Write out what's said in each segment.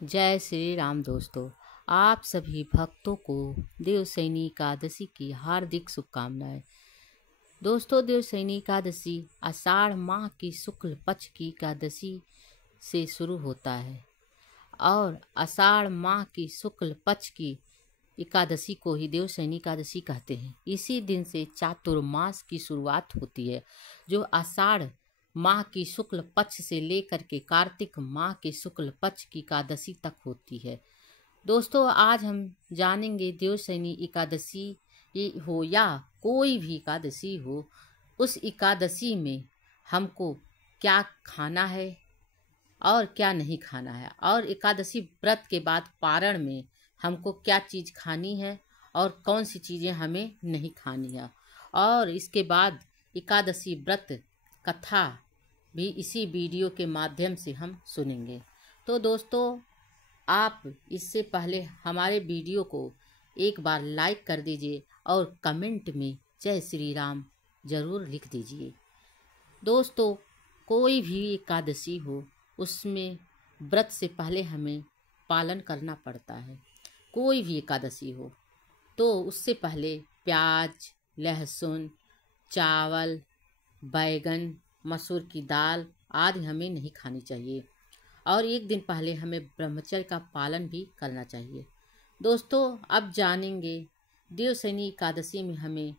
जय श्री राम दोस्तों। आप सभी भक्तों को देवशयनी एकादशी की हार्दिक शुभकामनाएं। दोस्तों, देवशयनी एकादशी आषाढ़ माह की शुक्ल पक्ष की एकादशी से शुरू होता है और आषाढ़ माह की शुक्ल पक्ष की एकादशी को ही देवशयनी एकादशी कहते हैं। इसी दिन से चातुर्मास की शुरुआत होती है, जो आषाढ़ माह की शुक्ल पक्ष से लेकर के कार्तिक माह के शुक्ल पक्ष की एकादशी तक होती है। दोस्तों, आज हम जानेंगे देवशयनी एकादशी हो या कोई भी एकादशी हो, उस एकादशी में हमको क्या खाना है और क्या नहीं खाना है, और एकादशी व्रत के बाद पारण में हमको क्या चीज़ खानी है और कौन सी चीज़ें हमें नहीं खानी है, और इसके बाद एकादशी व्रत कथा भी इसी वीडियो के माध्यम से हम सुनेंगे। तो दोस्तों, आप इससे पहले हमारे वीडियो को एक बार लाइक कर दीजिए और कमेंट में जय श्री राम ज़रूर लिख दीजिए। दोस्तों, कोई भी एकादशी हो, उसमें व्रत से पहले हमें पालन करना पड़ता है। कोई भी एकादशी हो तो उससे पहले प्याज, लहसुन, चावल, बैगन, मसूर की दाल आदि हमें नहीं खानी चाहिए, और एक दिन पहले हमें ब्रह्मचर्य का पालन भी करना चाहिए। दोस्तों, अब जानेंगे देवशयनी एकादशी में हमें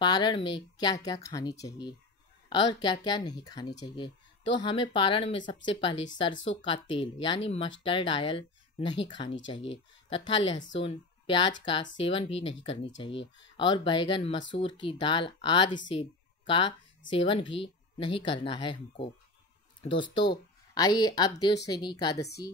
पारण में क्या क्या खानी चाहिए और क्या क्या नहीं खानी चाहिए। तो हमें पारण में सबसे पहले सरसों का तेल यानी मस्टर्ड ऑयल नहीं खानी चाहिए, तथा लहसुन, प्याज का सेवन भी नहीं करनी चाहिए, और बैगन, मसूर की दाल आदि से का सेवन भी नहीं करना है हमको। दोस्तों, आइए अब देवशयनी एकादशी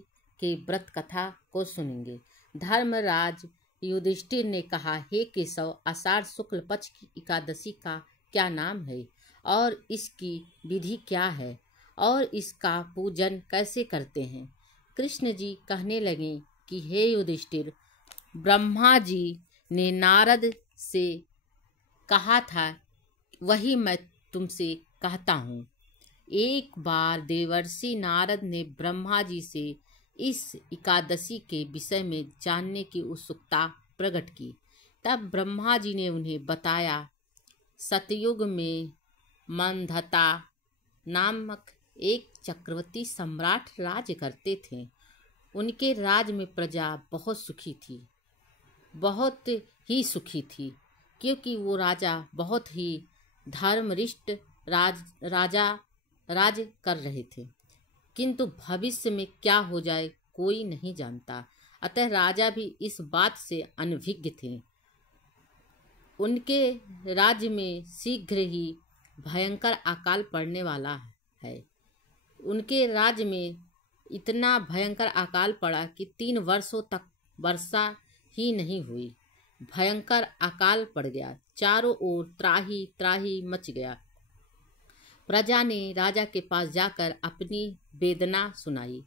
के व्रत कथा को सुनेंगे। धर्मराज युधिष्ठिर ने कहा, हे केशव, आषाढ़ शुक्ल पक्ष की एकादशी का क्या नाम है और इसकी विधि क्या है और इसका पूजन कैसे करते हैं। कृष्ण जी कहने लगे कि हे युधिष्ठिर, ब्रह्मा जी ने नारद से कहा था, वही मैं तुमसे कहता हूँ। एक बार देवर्षि नारद ने ब्रह्मा जी से इस एकादशी के विषय में जानने की उत्सुकता प्रकट की। तब ब्रह्मा जी ने उन्हें बताया, सतयुग में मंधता नामक एक चक्रवर्ती सम्राट राज्य करते थे। उनके राज में प्रजा बहुत सुखी थी, बहुत ही सुखी थी, क्योंकि वो राजा बहुत ही धर्मनिष्ठ राजा राज कर रहे थे। किंतु भविष्य में क्या हो जाए कोई नहीं जानता, अतः राजा भी इस बात से अनभिज्ञ थे। उनके राज्य में शीघ्र ही भयंकर अकाल पड़ने वाला है। उनके राज्य में इतना भयंकर अकाल पड़ा कि 3 वर्षों तक वर्षा ही नहीं हुई। भयंकर अकाल पड़ गया, चारों ओर त्राही त्राही मच गया। प्रजा ने राजा के पास जाकर अपनी वेदना सुनाई।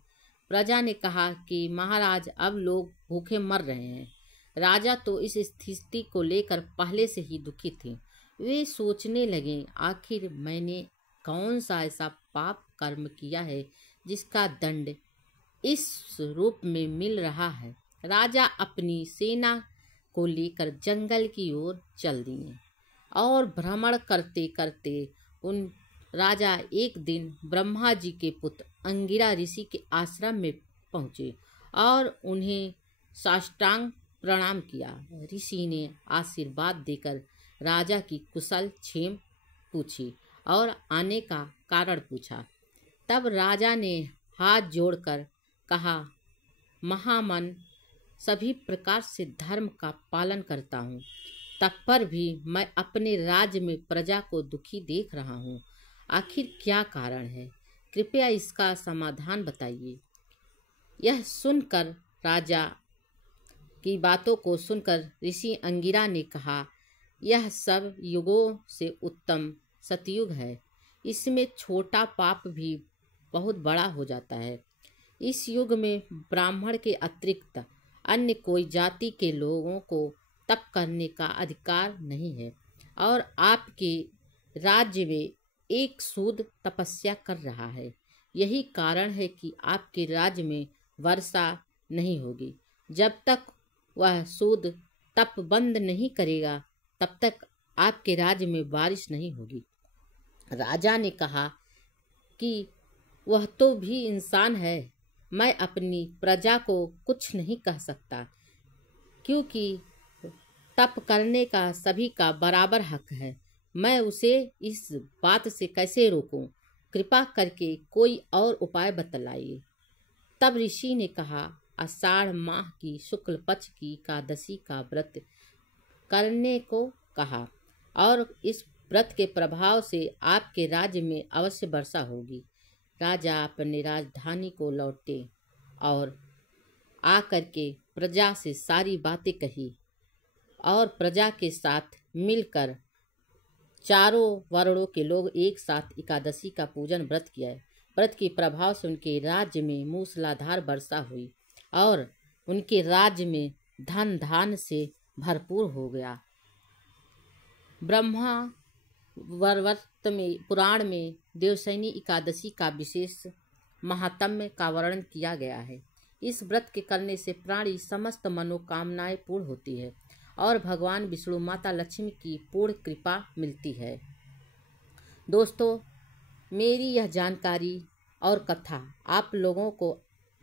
प्रजा ने कहा कि महाराज, अब लोग भूखे मर रहे हैं। राजा तो इस स्थिति को लेकर पहले से ही दुखी थे। वे सोचने लगे, आखिर मैंने कौन सा ऐसा पाप कर्म किया है जिसका दंड इस रूप में मिल रहा है। राजा अपनी सेना को लेकर जंगल की ओर चल दिए, और भ्रमण करते करते उन राजा एक दिन ब्रह्मा जी के पुत्र अंगिरा ऋषि के आश्रम में पहुँचे और उन्हें साष्टांग प्रणाम किया। ऋषि ने आशीर्वाद देकर राजा की कुशल क्षेम पूछी और आने का कारण पूछा। तब राजा ने हाथ जोड़कर कहा, महामन, सभी प्रकार से धर्म का पालन करता हूँ, तब पर भी मैं अपने राज्य में प्रजा को दुखी देख रहा हूँ। आखिर क्या कारण है? कृपया इसका समाधान बताइए। यह सुनकर, राजा की बातों को सुनकर ऋषि अंगिरा ने कहा, यह सब युगों से उत्तम सतयुग है। इसमें छोटा पाप भी बहुत बड़ा हो जाता है। इस युग में ब्राह्मण के अतिरिक्त अन्य कोई जाति के लोगों को तप करने का अधिकार नहीं है, और आपके राज्य में एक शूद्र तपस्या कर रहा है। यही कारण है कि आपके राज्य में वर्षा नहीं होगी। जब तक वह सूद तप बंद नहीं करेगा तब तक आपके राज्य में बारिश नहीं होगी। राजा ने कहा कि वह तो भी इंसान है, मैं अपनी प्रजा को कुछ नहीं कह सकता, क्योंकि तप करने का सभी का बराबर हक है। मैं उसे इस बात से कैसे रोकूं? कृपा करके कोई और उपाय बतलाइए। तब ऋषि ने कहा, आषाढ़ माह की शुक्ल पक्ष की एकादशी का व्रत करने को कहा, और इस व्रत के प्रभाव से आपके राज्य में अवश्य वर्षा होगी। राजा अपने राजधानी को लौटे और आकर के प्रजा से सारी बातें कही, और प्रजा के साथ मिलकर चारों वर्णों के लोग एक साथ एकादशी का पूजन व्रत किया। व्रत के प्रभाव से उनके राज्य में मूसलाधार वर्षा हुई और उनके राज्य में धन धान से भरपूर हो गया। ब्रह्मा वरवत में पुराण में देवशयनी एकादशी का विशेष महात्म्य का वर्णन किया गया है। इस व्रत के करने से प्राणी समस्त मनोकामनाएं पूर्ण होती है और भगवान विष्णु माता लक्ष्मी की पूर्ण कृपा मिलती है। दोस्तों, मेरी यह जानकारी और कथा आप लोगों को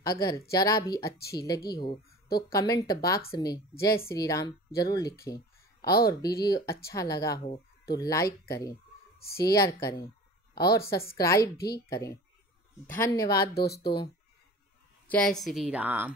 अगर जरा भी अच्छी लगी हो तो कमेंट बॉक्स में जय श्री राम जरूर लिखें, और वीडियो अच्छा लगा हो तो लाइक करें, शेयर करें और सब्सक्राइब भी करें। धन्यवाद दोस्तों। जय श्री राम।